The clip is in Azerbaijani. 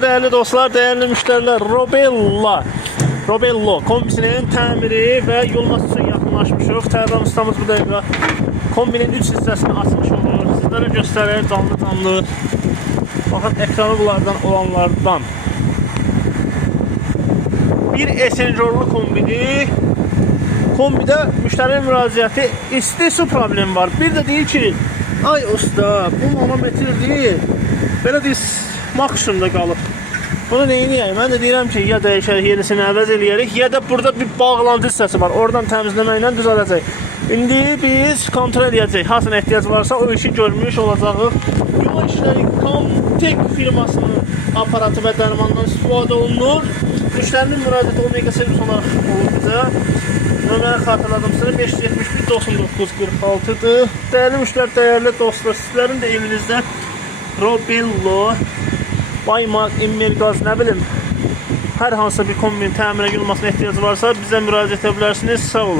Değerli dostlar, değerli müşteriler, Robello kombisinin təmiri ve yolması için yaxınlaşmışıq. Tərzan ustamız bu dəqiqə kombinin 3 hissəsini açmış olur. Sizlərə göstərir canlı. Baxın, ekranı bunlardan olanlardan. Bir esenjorlu kombini. Kombide müşterinin müraciəti, isti su problemi var. Bir de deyir ki, ay usta, bu manometr değil. Belə deyir, maksimumda qalıb. Bunu neyini? Ben de deyirəm ki, ya dəyişərik, yenisini əvəz eləyərik, ya da burada bir bağlantı hissəsi var. Oradan təmizləməklə düzələcək. İndi biz kontrol edəcəyik. Hansına ehtiyac varsa o işi görmüş olacağıq. Yol işləri Comtek firmasının aparatı və dərmandan istifadə olunur. Müştərinin müraciəti Omega servis olaraq olur bizə. Nömrəni xatırladım sizə, 571 99 46'dır. Değerli müşteri, değerli dostlar, sizlərin de evinizdə Robello, Baymak, Immergaz, ne bileyim, her hansı bir kombinin təmirə yolmasına ehtiyacı varsa bizə müraciət edə bilərsiniz. Sağ olun.